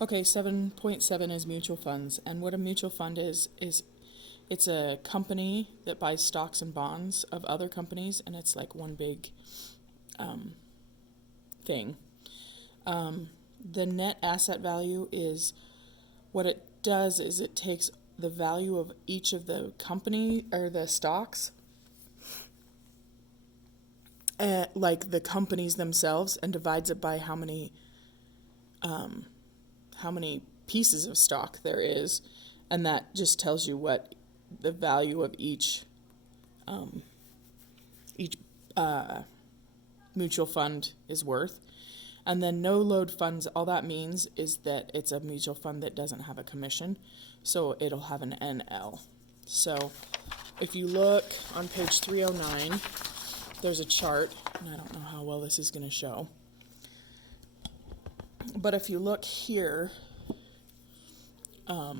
Okay, 7.7 is mutual funds. And what a mutual fund is it's a company that buys stocks and bonds of other companies, and it's like one big thing. The net asset value is what it does is it takes the value of each of the company or the stocks, like the companies themselves, and divides it by how many pieces of stock there is, and that just tells you what the value of each mutual fund is worth. And then no load funds, all that means is that it's a mutual fund that doesn't have a commission, so it'll have an NL. So if you look on page 309, there's a chart, and I don't know how well this is going to show. But if you look here, so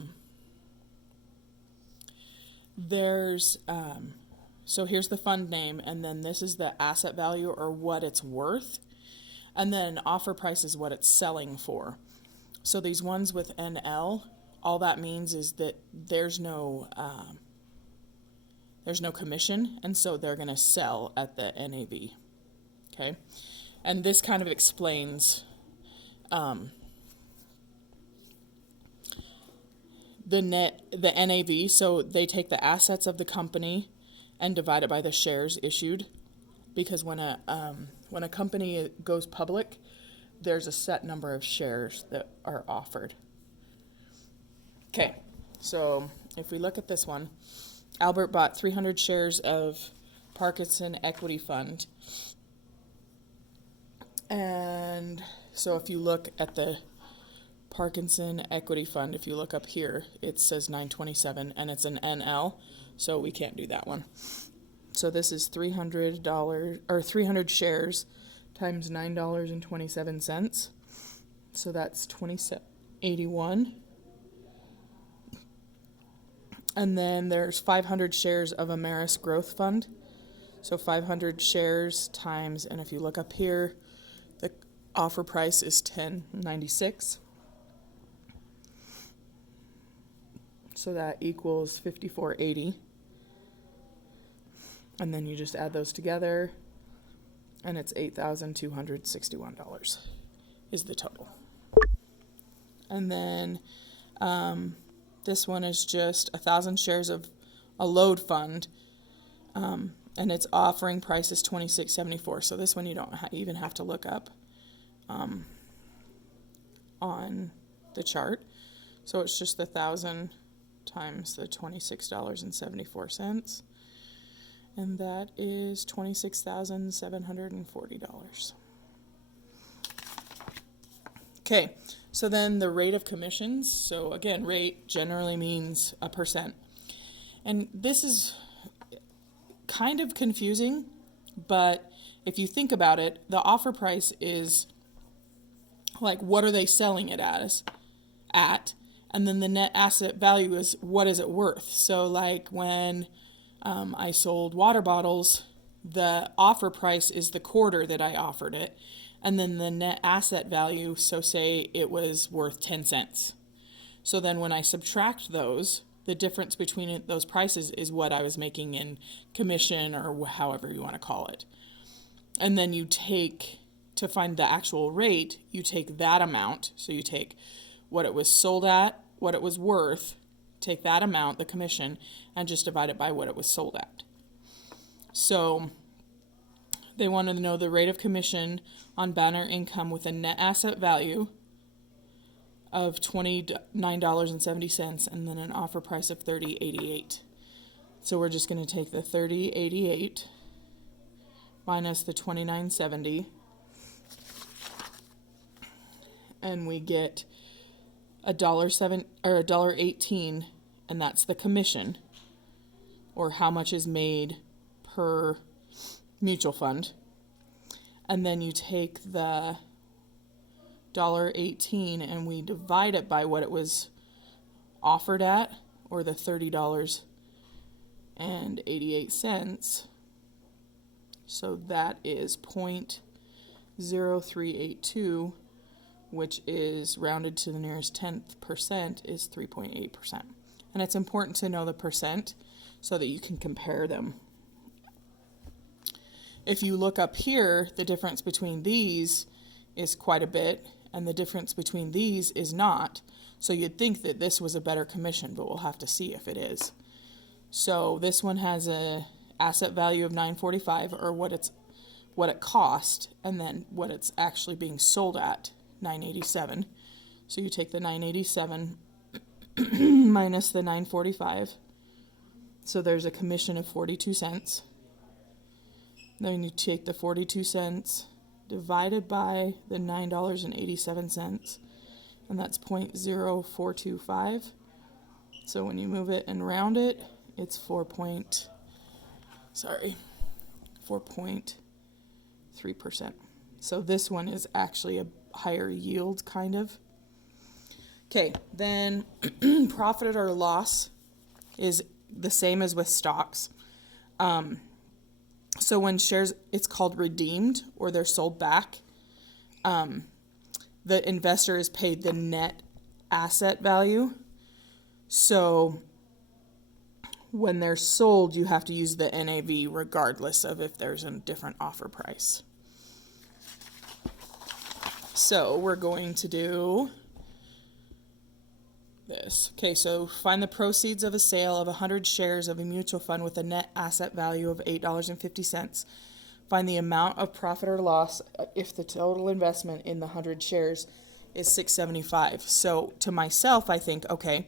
here's the fund name, and then this is the asset value or what it's worth, and then offer price is what it's selling for. So these ones with NL, all that means is that there's no commission, and so they're going to sell at the NAV. Okay, and this kind of explains the NAV. So they take the assets of the company and divide it by the shares issued, because when a company goes public, there's a set number of shares that are offered. Okay, so if we look at this one, Albert bought 300 shares of Parkinson Equity Fund. And so if you look at the Parkinson Equity Fund, if you look up here, it says 927, and it's an NL, so we can't do that one. So this is $300 or 300 shares times $9.27. So that's $27.81. And then there's 500 shares of Ameris Growth Fund. So 500 shares times, and if you look up here, the offer price is $10.96. So that equals $54.80. And then you just add those together, and it's $8,261 is the total. And then this one is just 1,000 shares of a load fund, and its offering price is $26.74. So this one you don't even have to look up on the chart. So it's just 1,000 times the $26.74. And that is $26,740. Okay, so then the rate of commissions. So again, rate generally means a percent. And this is kind of confusing, but if you think about it, the offer price is like, what are they selling it at? And then the net asset value is, what is it worth? So like when I sold water bottles, the offer price is the quarter that I offered it, and then the net asset value, so say it was worth 10 cents. So then when I subtract those, the difference between those prices is what I was making in commission, or however you want to call it. And then you take, to find the actual rate, you take that amount, so you take what it was sold at, what it was worth, take that amount, the commission, and just divide it by what it was sold at. So they wanted to know the rate of commission on banner income with a net asset value of $29.70 and then an offer price of $30.88. So we're just going to take the $30.88 minus the $29.70, and we get $1.18, and that's the commission, or how much is made per mutual fund. And then you take the $1.18 and we divide it by what it was offered at, or the $30.88. So that is 0.0382 which is rounded to the nearest 10th percent, is 3.8%. And it's important to know the percent so that you can compare them. If you look up here, the difference between these is quite a bit, and the difference between these is not. So you'd think that this was a better commission, but we'll have to see if it is. So this one has a asset value of $945, or what it cost, and then what it's actually being sold at, $987. So you take the $987 minus the $945. So there's a commission of 42 cents. Then you take the 42 cents divided by the $9.87, and that's 0.0425. So when you move it and round it, it's 4.3%. So this one is actually a higher yield, kind of. Okay, then profit or loss is the same as with stocks. So when shares, it's called redeemed, or they're sold back, the investor is paid the net asset value. So when they're sold, you have to use the NAV regardless of if there's a different offer price. So we're going to do this. Okay, so find the proceeds of a sale of 100 shares of a mutual fund with a net asset value of $8.50. Find the amount of profit or loss if the total investment in the 100 shares is $675. So to myself, I think, okay,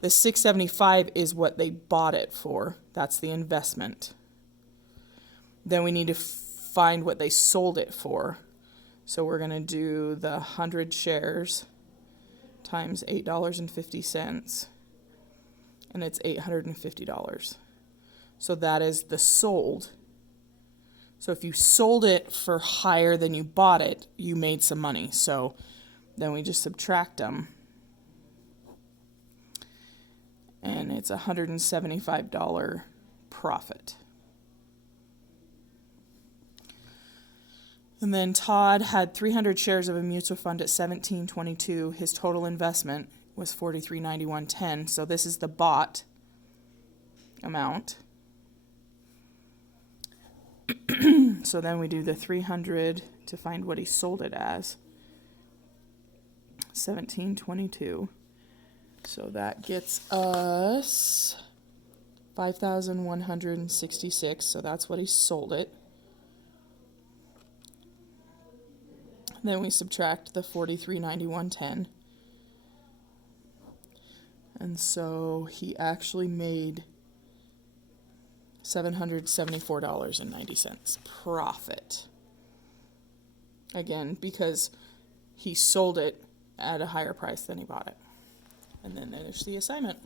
the $675 is what they bought it for. That's the investment. Then we need to find what they sold it for. So we're going to do the 100 shares times $8.50, and it's $850. So that is the sold. So if you sold it for higher than you bought it, you made some money. So then we just subtract them, and it's $175 profit. And then Todd had 300 shares of a mutual fund at $17.22. His total investment was $43.91.10. So this is the bought amount. So then we do the 300 to find what he sold it as. $17.22. So that gets us $5,166. So that's what he sold it. Then we subtract the $43.91.10. And so he actually made $774.90 profit. Again, because he sold it at a higher price than he bought it. And then there's the assignment.